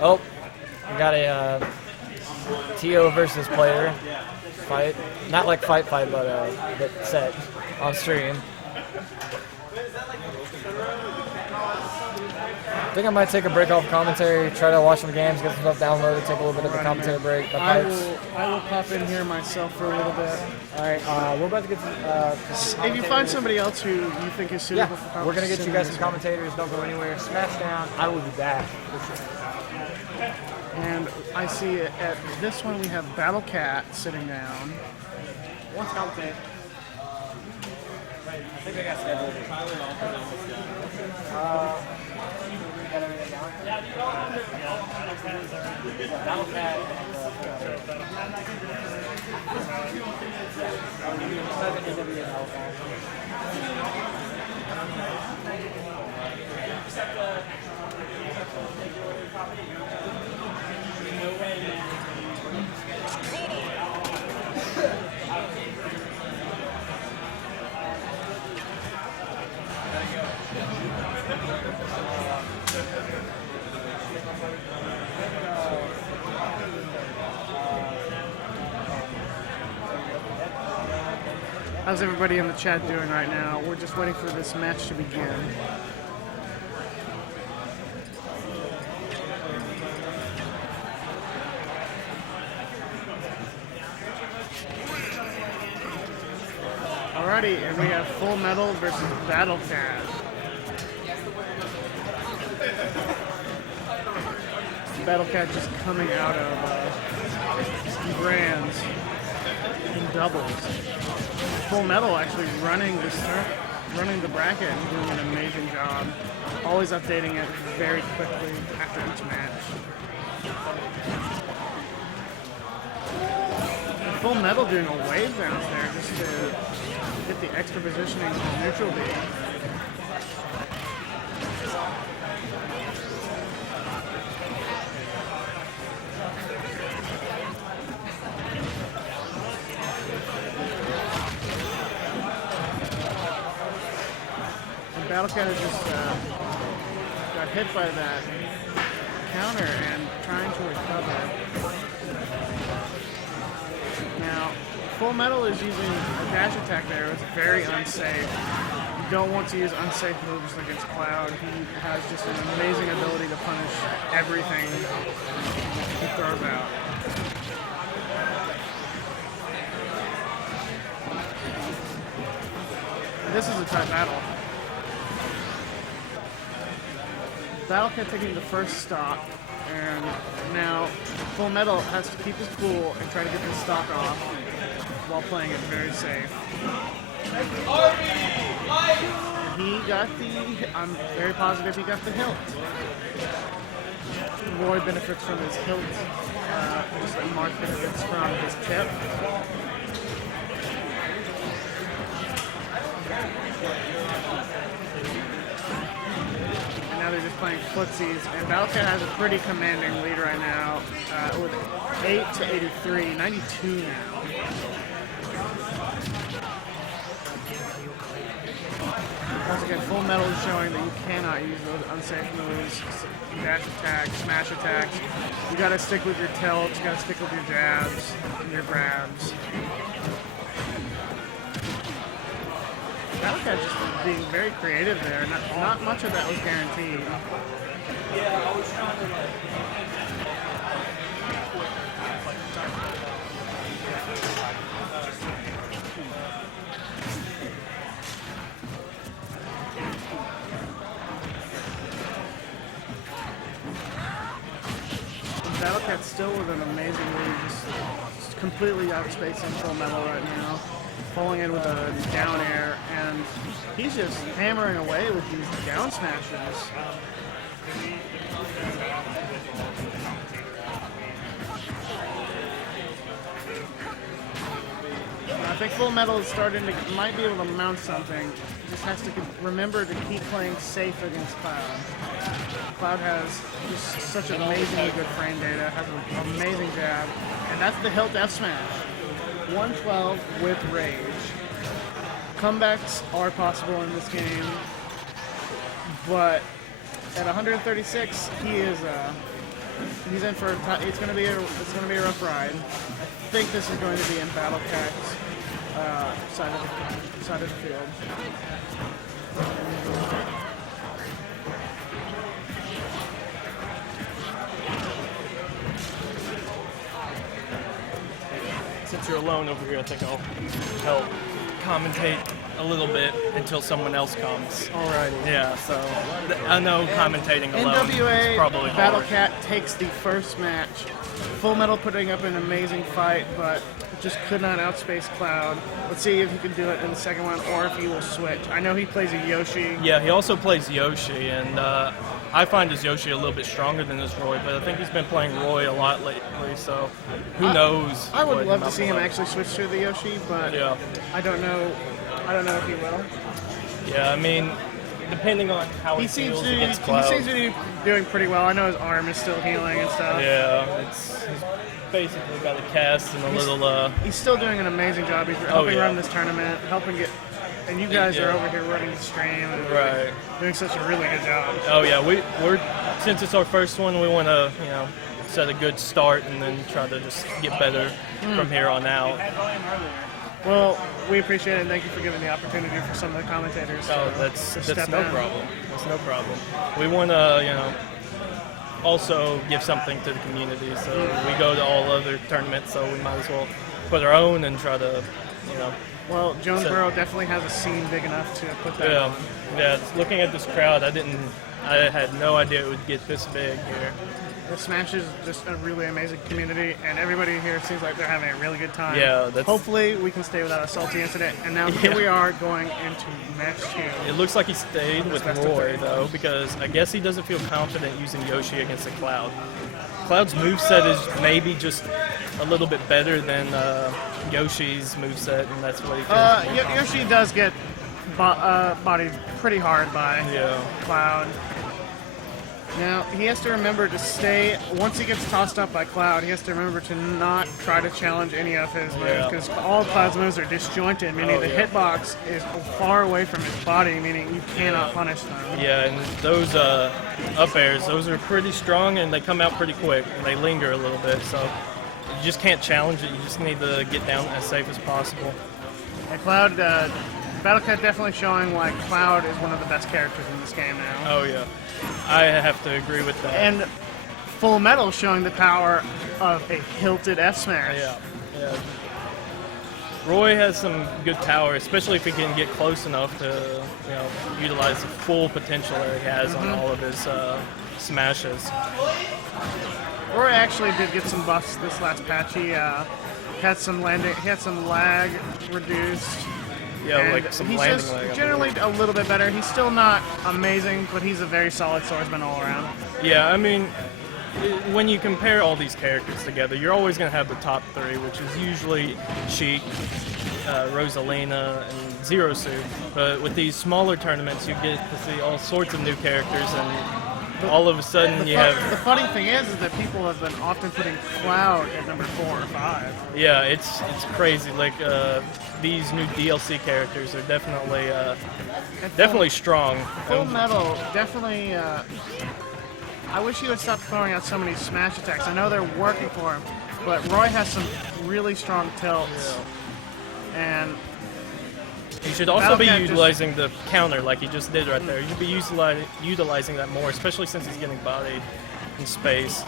Oh, we got a TO versus player fight. Not like fight, but set on stream. I think I might take a break off commentary, try to watch some games, get some stuff downloaded, take a little bit of the commentary break. I will pop in here myself for a little bit. All right, we're about to get some if you find somebody else who you think is suitable for commentary, we're going to get you guys some commentators. Don't go anywhere. SmashDown, I will be back for sure. And I see at this one we have BattleCat sitting down. What's commentating? I think I got scheduled. Got everything down? BattleCat and NWA. How's everybody in the chat doing right now? We're just waiting for this match to begin. Alrighty, and we have Full Metal versus BattleCat. BattleCat just coming out of brands in doubles. Full Metal actually running the bracket and doing an amazing job. Always updating it very quickly after each match. And Full Metal doing a wave bounce there just to get the extra positioning on neutral B. BattleCat just got hit by that counter and trying to recover. Now, Full Metal is using a dash attack there. It's very unsafe. You don't want to use unsafe moves against Cloud. He has just an amazing ability to punish everything he throws out. This is a tight battle. BattleCat taking the first stock, and now Full Metal has to keep his cool and try to get this stock off while playing it very safe. He got I'm very positive he got the hilt. Roy benefits from his hilt, just like Mark benefits from his tip. Now they're just playing footsies, and BattleCat has a pretty commanding lead right now with 8-83, 92 now. Once again, Full Metal is showing that you cannot use those unsafe moves, dash attacks, smash attacks. You gotta stick with your tilts, you gotta stick with your jabs and your grabs. BattleCat just being very creative there. Not much of that was guaranteed. Yeah, I was trying to BattleCat's still with an amazing lead, just completely outspacing Full Metal right now. Falling in with a down air, and he's just hammering away with these down smashes. I think Full Metal is might be able to mount something. Just has to remember to keep playing safe against Cloud. Cloud has just such amazingly good frame data, has an amazing jab, and that's the hilt F smash. 112 with rage. Comebacks are possible in this game, but at 136, he is He's in for it's going to be a rough ride. I think this is going to be in BattleCat's side of the field. Since you're alone over here, I think I'll help commentate a little bit until someone else comes. Alrighty. Yeah, so I know commentating alone NWA is probably hard. BattleCat takes the first match. Full Metal putting up an amazing fight, but just could not outspace Cloud. Let's see if he can do it in the second one, or if he will switch. I know he plays a Yoshi. Yeah, he also plays Yoshi, and I find his Yoshi a little bit stronger than his Roy, but I think he's been playing Roy a lot lately, so who knows? I would what love he to see might him play. actually switch to the Yoshi, but Yeah. I don't know if he will. Yeah, I mean, depending on how he He feels against Cloud. seems to be doing pretty well. I know his arm is still healing and stuff. Yeah, he's basically got a cast and a little. He's still doing an amazing job. He's helping yeah. run this tournament, helping get. And you guys are over here running the stream and Right. doing such a really good job. Oh yeah, we're since it's our first one, we want to set a good start and then try to just get better from here on out. Well, we appreciate it, and thank you for giving the opportunity for some of the commentators. Oh, to that's step no in. problem. That's no problem. We want to also give something to the community. So we go to all other tournaments, so we might as well put our own and try to Well, Jonesboro definitely has a scene big enough to put that on. Yeah. Looking at this crowd, I had no idea it would get this big here. The Smash is just a really amazing community, and everybody here seems like they're having a really good time. Yeah, that's- Hopefully, we can stay without a salty incident. And now here we are going into match 2. It looks like he stayed with best of Roy, 3. though, because I guess he doesn't feel confident using Yoshi against the Cloud. Cloud's moveset is maybe just a little bit better than Yoshi's moveset, and that's what he feels. Yoshi does get bodied pretty hard by Yeah. Cloud. Now, he has to remember to stay, once he gets tossed up by Cloud, he has to remember to not try to challenge any of his moves, Yeah. because all of Cloud's moves are disjointed, meaning the hitbox is far away from his body, meaning you cannot punish them. Yeah, and those up airs, those are pretty strong, and they come out pretty quick, and they linger a little bit, so you just can't challenge it. You just need to get down as safe as possible. And Cloud, BattleCat definitely showing why Cloud is one of the best characters in this game now. Oh, yeah. I have to agree with that. And Full Metal showing the power of a hilted F smash. Yeah. Roy has some good power, especially if he can get close enough to, utilize the full potential that he has on all of his smashes. Roy actually did get some buffs this last patch. He had some landing, he had some lag reduced. Yeah, and like some he's landing just lag. generally a little bit better. He's still not amazing, but he's a very solid swordsman all around. Yeah, I mean, when you compare all these characters together, you're always going to have the top 3, which is usually Sheik, Rosalina, and Zero Suit. But with these smaller tournaments, you get to see all sorts of new characters, and all of a sudden you have... The funny thing is that people have been often putting Cloud at number 4 or 5. Yeah, it's crazy. Like these new DLC characters are definitely strong. Full Metal definitely. I wish he would stop throwing out so many smash attacks. I know they're working for him, but Roy has some really strong tilts, and He should also be BattleCat utilizing the counter like he just did right there. You should be utilizing that more, especially since he's getting bodied in space.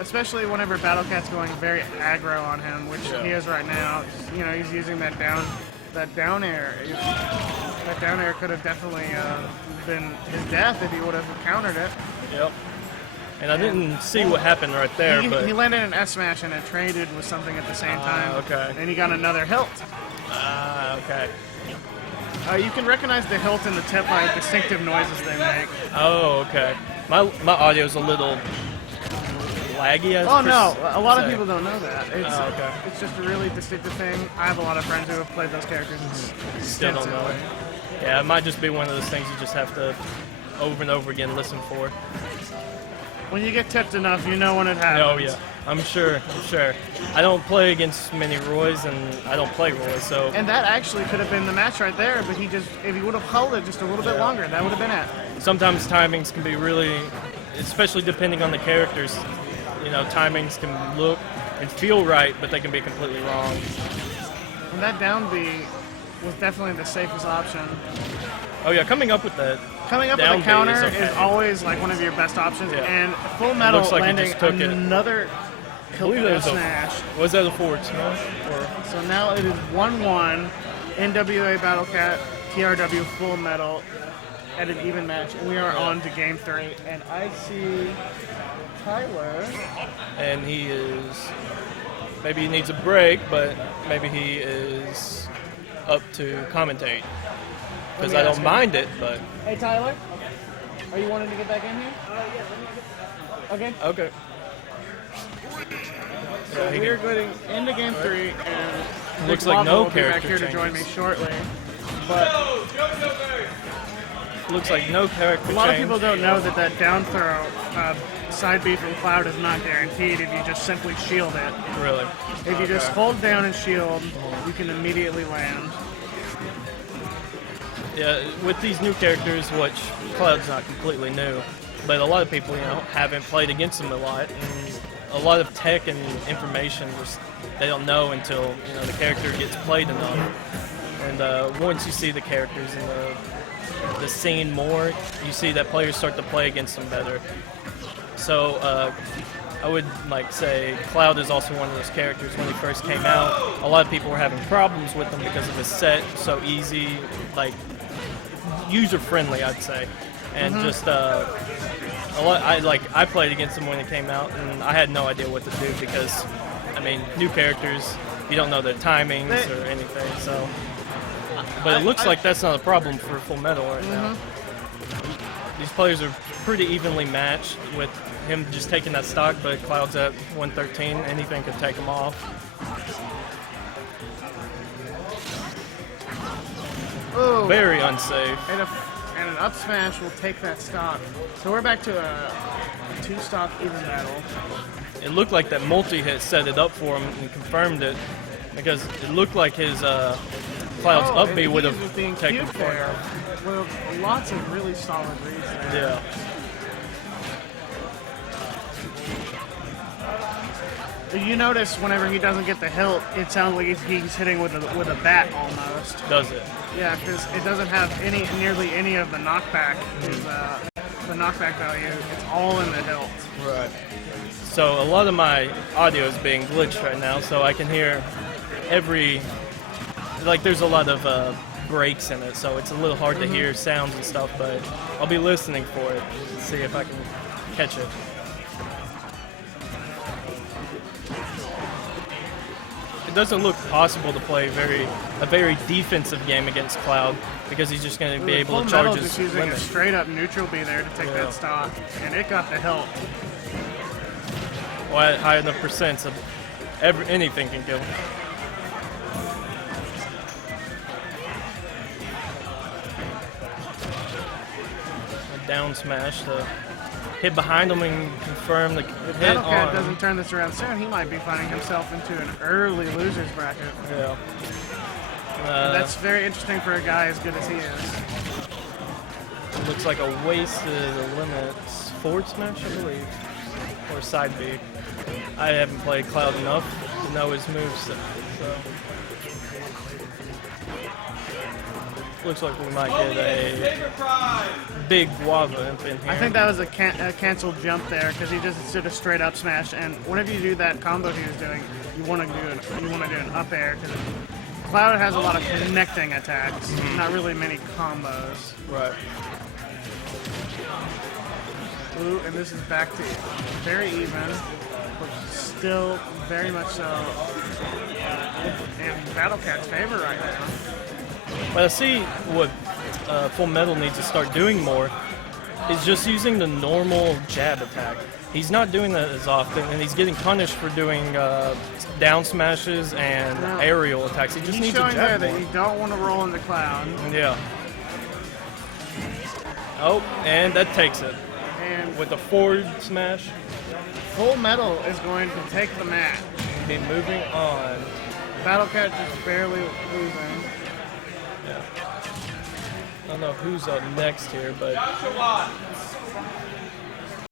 especially whenever BattleCat's going very aggro on him, which he is right now. He's using that down air. That down air could have definitely been his death if he would have countered it. Yep. And I didn't see what happened right there, but He landed an S smash and it traded with something at the same time. okay. And he got another hilt. Okay. You can recognize the hilt and the tip by distinctive noises they make. Oh, okay. My audio's a little laggy. Oh no, a lot of people don't know that. It's, okay. it's just a really distinctive thing. I have a lot of friends who have played those characters Still don't know. extensively. Yeah, it might just be one of those things you just have to over and over again listen for. When you get tipped enough, you know when it happens. Oh yeah, I'm sure. I don't play against many Roys, and I don't play Roy, so And that actually could have been the match right there, but if he would have held it just a little bit longer, that would have been it. sometimes timings can be really especially depending on the characters. You know, timings can look and feel right, but they can be completely wrong. And that down B was definitely the safest option. Oh yeah, coming up with that. Coming up with down a counter B is okay. always like one of your best options. Yeah. And Full Metal looks like he landing just took it. another I believe that was smash. Was that a forward smash? Or? So now it is 1-1. NWA BattleCat, TRW Full Metal at an even match. And we are on to game 3. And I see Tyler. And he is, maybe he needs a break, but maybe he is up to commentate. Because I don't mind it, but... Hey, Tyler, are you wanting to get back in here? Okay. Okay. So we're going into game 3, and looks Nick like Lava no will be back character here to join me changes. shortly. But Looks like no character a lot of change. people don't know that that down throw side B from Cloud is not guaranteed if you just simply shield it. Really. If you just hold down and shield, you can immediately land. Yeah, with these new characters, which Cloud's not completely new, but a lot of people, haven't played against them a lot, and a lot of tech and information just they don't know until the character gets played enough. And once you see the characters in the scene more, you see that players start to play against them better. So I would say Cloud is also one of those characters. When he first came out, a lot of people were having problems with him because of his set, so easy, user-friendly, I'd say, and just a lot. I played against him when it came out, and I had no idea what to do because, new characters, you don't know their timings or anything. So, but it looks like that's not a problem for Full Metal right now. These players are pretty evenly matched with him just taking that stock, but Cloud's at 113. Anything could take him off. Ooh. Very unsafe. And an up smash will take that stock. So we're back to a 2-stock even battle. It looked like that multi-hit set it up for him and confirmed it because it looked like his Cloud's up B would have taken cute there. With lots of really solid reads there. Yeah. You notice whenever he doesn't get the hilt, it sounds like he's hitting with a bat almost. Does it? Yeah, because it doesn't have nearly any of the knockback. The knockback value, it's all in the hilt. Right. So a lot of my audio is being glitched right now, so I can hear there's a lot of breaks in it, so it's a little hard to hear sounds and stuff, but I'll be listening for it to see if I can catch it. It doesn't look possible to play a very defensive game against Cloud because he's just going to be able to charge his just using limit. a straight up neutral B there to take that stock, and it got the hilt. Well, at high enough percents of anything can kill him. A down smash to hit behind him and confirm the hit on. BattleCat doesn't turn this around soon, he might be finding himself into an early loser's bracket. Yeah. That's very interesting for a guy as good as he is. Looks like a wasted limits forward smash, I believe, or side B. I haven't played Cloud enough to know his moves, so looks like we might get a big guava imp in here. I think that was a canceled jump there because he just did a straight up smash. And whenever you do that combo he was doing, you want to do an up air because Cloud has a lot of connecting attacks, not really many combos. Right. Ooh, and this is back to very even, but still very much so in BattleCat's favor right now. But I see what Full Metal needs to start doing more is just using the normal jab attack. He's not doing that as often, and he's getting punished for doing down smashes and aerial attacks. He just needs to jab showing there more. that you don't want to roll in the Cloud. Yeah. Oh, and that takes it. And With a forward smash, Full Metal is going to take the match. be moving on. BattleCat just barely losing. Yeah. I don't know who's up next here, but